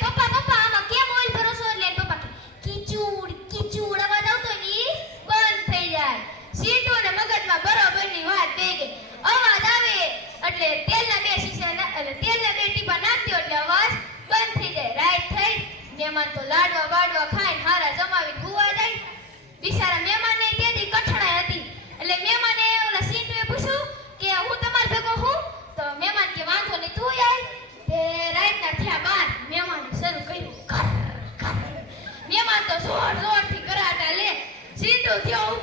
પપ્પા પપ્પા આમાં કેમ ઓઇલ ભરો છો એટલે પપ્પા કે કીચુડ કીચુડ અવાજ આવતો ને ઈ બંધ થઈ જાય સીટુ ને મગજમાં બરોબરની વાત થઈ ગઈ અવાજ આવે એટલે તેલના બે શીશા એટલે તેલના બે ટીપા નાખજો એટલે અવાજ બંધ થઈ જાય રાઈટ થઈ મહેમાન તો લાડવા બાડવા ખાઈને હારા જમાવીને હુવા જાય બિચારા મહેમાનને તેથી કઠણાઈ હતી એટલે મહેમાને ઓલા સીટુએ પૂછ્યું કે હું તમાર ભેગો હું તો મહેમાન કે વાંધો નહીં તું આય તે રાતના થયા 12 મહેમાને શરૂ કર્યું મહેમાન તો જોર જોરથી કરાટા લે સીટુ થયો